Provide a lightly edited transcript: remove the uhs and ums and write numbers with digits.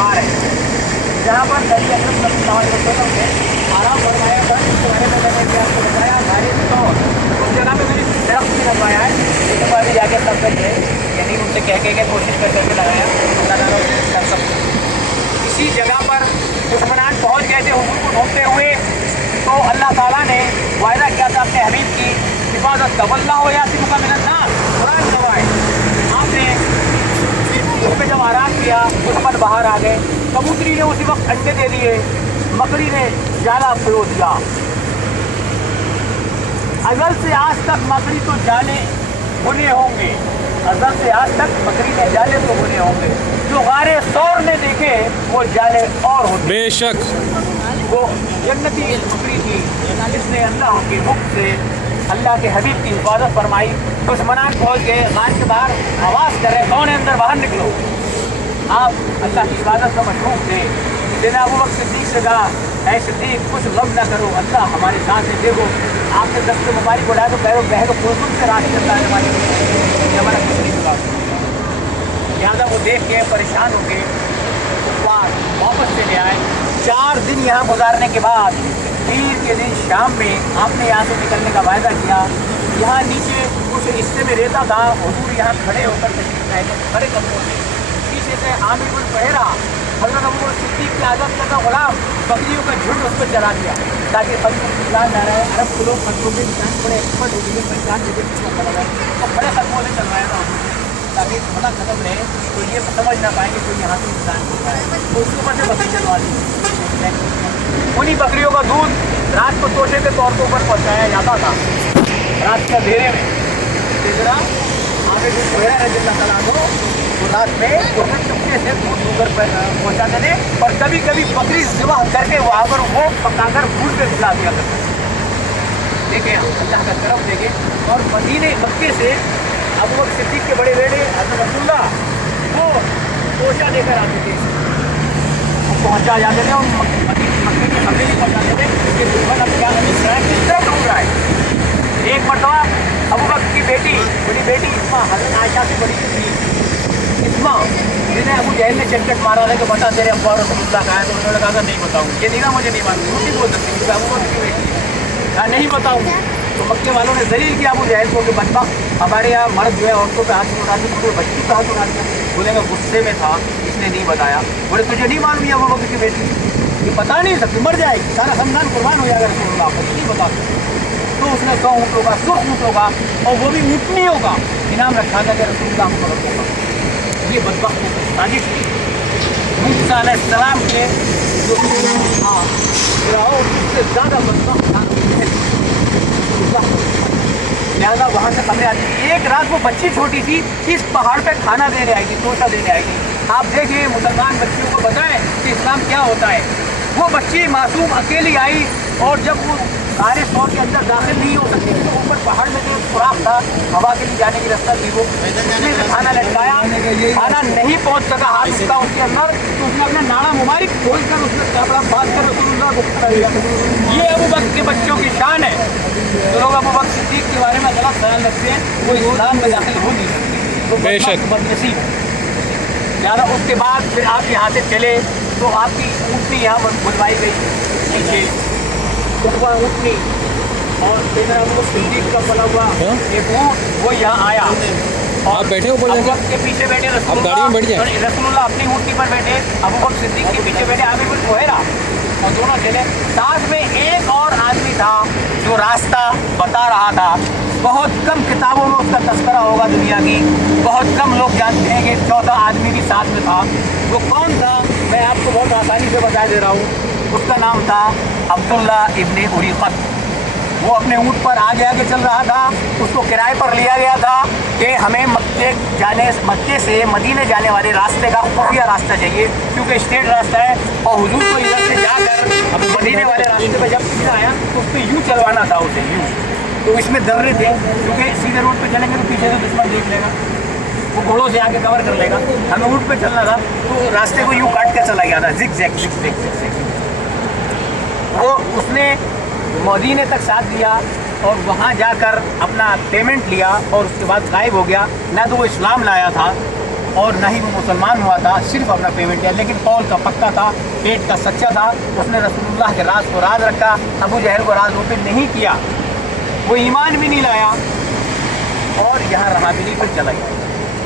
गार है जहाँ पर नबी अकरम सल्लल्लाहु अलैहि वसल्लम ने आराम फरमाया था। इसके बारे में मैंने भी आपको बताया। धारित तो उस जगह पे मैंने दरख्त भी लगवाया है, लेकिन मैं अभी जाके सब तक है यानी उनसे कह के कोशिश कर करके लगाया। कर सकते इसी जगह पर दुश्मनान पहुँच गए थे हुजूर को ढूंढते हुए, तो अल्लाह ताला ने वायदा किया था अपने हबीब की हिफाजत का। वल्लाहु यासिमुका मिनन नास, कुरान गवाह। आपने उस पर जब आराम किया दुश्मन बाहर आ गए। कबूतरी ने उसी वक्त अंडे दे दिए, मकड़ी ने जाला फरो दिया। अजल से आज तक मकड़ी तो जाले बुने होंगे, अजल से आज तक मकड़ी ने जाले तो बुने होंगे, जो गारे सौर ने देखे वो जाले और होते। बेशक वो जन्नती मकड़ी थी जिसने अल्लाह के हुक्म से अल्लाह के हबीब की हिफाजत फरमाई। दुश्मनान पहुँच गए, गान के बाहर आवाज़ कर रहे, कौन है अंदर, बाहर निकलो। आप अल्लाह की इबादत का मशरूम थे। सैयदना अबू बकर सिद्दीक से कहा, ऐ सिद्दीक कुछ गम ना करो, अल्लाह हमारे साथ है। देखो आपने दस्त मुबारक उठाया तो पैरों बह को फुलफुल से रास्ते चलता है हमारे, हमारा कुछ नहीं होगा। लिहाजा वो देख के परेशान हो गए, वापस चले आए। 4 दिन यहाँ गुजारने के बाद पीर के दिन शाम में आपने यहाँ से निकलने का वायदा किया। यहाँ नीचे कुछ रिश्ते में रहता था, हुजूर यहाँ खड़े होकर तशरीफ लाए थे, खड़े कदमों से। पीछे से आमिर बिन फुहैरा हज़रत अबू बकर सिद्दीक के आज़ाद करता गुलाम बकरियों का झुंड उस पर चला दिया ताकि फसलों की जान ना रहे। अरब के लोग फसलों के निशान बड़े एक्सपर्ट हो गए, पहचान देते और बड़े कदमों से चलवाया था ताकि खाना खत्म रहे तो ये समझ ना पाएंगे कोई यहाँ से इंसान होता है, तो उसके ऊपर से बकरी चलवा दी। उन्हीं बकरियों का दूध रात को तोशे के तौर पर ऊपर पहुँचाया जाता था। रात के अंधेरे में तेजरा आमिर बिन फुहैरा रज़ियल्लाहु ताला अन्हु तो रात में चुपके से दूध ऊपर पहुँचाते थे और कभी कभी बकरी ज़िबह करके वहाँ पर वो पकाकर भूल पे खिला दिया करते। देखें अल्लाह का करम देखें। और मदीने मक्के से अबू बकर सिद्दीक के बड़े बेटे हज़रत अब्दुल्ला वो तोशा लेकर आते थे, वो पहुँचा जाते थे और मक्के के हमले नहीं पहुँचाते थे कि दुश्मन अब क्या किस तरह ढूंढ रहा है। एक मरतबा अबू बकर की बेटी बड़ी बेटी इस्मा हज़रत आयशा की बड़ी थी इस्मा, जिन्हें अबू जहल ने चटकट मारा था कि बता तेरे अब्बा रसूलुल्लाह कहा है, तो उन्होंने कहा नहीं बताऊँ। ये नहीं ना मुझे नहीं मालूम, झूठ नहीं बोल सकती क्योंकि अबू बकर की बेटी है, नहीं बताऊँ। तो मक्के वालों ने जलील किया अबू जहल को कि बदबख्त हमारे यहाँ मर्द जो है औरतों पे हाथ उठा दिया, पूरे बच्ची पे हाथ उठा दिया। बोलेगा गुस्से में था इसने नहीं बताया। बोले तुझे नहीं मालूम है अबू बकर की बेटी, ये बता नहीं सकती, मर जाएगी, सारा खानदान कुर्बान हो जाएगा रसूलुल्लाह को, नहीं बता सकती। तो उसने 100 ऊँटों का, 100 ऊँटों का और वो भी ऊँटनियों का इनाम रखा था कि रसूलुल्लाह को होगा। ये बदबख्त की साजिश थी मूसा अलैहिस्सलाम के जो हाँ उससे ज़्यादा बदबख्त था। लिहाजा वहाँ से खबरें आती। एक रात वो बच्ची छोटी सी इस पहाड़ पे खाना देने आई थी, तोशा देने आई थी। आप देखिए मुसलमान बच्चियों को बताएं कि इस्लाम क्या होता है। वो बच्ची मासूम अकेली आई और जब वो सारे सौर के अंदर दाखिल नहीं हो सकती थी तो ऊपर पहाड़ में जो सुराख था हवा के लिए जाने की रास्ता थी, वो उसने खाना लटकाया, खाना नहीं पहुँच सका हाथ उसका उसके अंदर, तो उसने अपना नाड़ा मुबारक खोल कर उसने कपड़ा बांध कर रसूलुल्लाह को खड़ा दिया। ये अबू बकर के बच्चों की शान है। तो लोग अबू बकर सिद्दीक के बारे में गलत ख्याल रखते हैं, वो इस्लाम में दाखिल हो नहीं सकते, तो बदनसीब। ज़्यादा उसके बाद फिर आप यहाँ से चले तो आपकी ऊँटनी यहाँ बुलवाई गई नीचे ऊँटनी और सैयदना अबू बकर सिद्दीक का पला हुआ एक ऊँट वो यहाँ आया और आप बैठे ऊपर के पीछे बैठे रसूलुल्लाह अपनी ऊँटनी पर बैठे, अबू बकर सिद्दीक के पीछे बैठे आमिर बिन फुहैरा और दोनों चले। साथ में एक और आदमी था जो रास्ता बता रहा था। बहुत कम किताबों में उसका तस्करा होगा दुनिया की, बहुत कम लोग जानते हैं कि चौथा आदमी भी साथ में था। वो कौन था मैं आपको बहुत आसानी से बता दे रहा हूँ। उसका नाम था अब्दुल्ला इब्ने उरीक़त। वो अपने ऊँट पर आगे आगे चल रहा था, उसको किराए पर लिया गया था कि हमें मक्के से मदीने जाने वाले रास्ते का खुफिया रास्ता चाहिए क्योंकि स्ट्रेट रास्ता है और हुजूर को इधर से जाकर अब मदीने वाले रास्ते पर जब सीधा आया तो उस पर यूँ चलवाना था उसे, यूँ। तो इसमें दर्रे थे क्योंकि सीधे रोड पे चलेंगे तो पीछे से दुश्मन देख लेगा, वो घोड़ों से आके कवर कर लेगा। हमें ऊँट पे चलना था तो रास्ते को यूँ काट कर चला गया था, जिग जैग। वो उसने मदीने तक साथ दिया और वहाँ जाकर अपना पेमेंट लिया और उसके बाद गायब हो गया। ना तो वो इस्लाम लाया था اور نہ ہی وہ مسلمان ہوا تھا، صرف اپنا پیمنٹ کیا، لیکن قول کا پکا تھا، پیٹ کا سچا تھا، اس نے رسول اللہ کے راز کو راز رکھا، ابو جہل کو راز اوپن نہیں کیا، وہ ایمان بھی نہیں لایا اور یہاں رہا بھی نہیں، پھر چلا گیا۔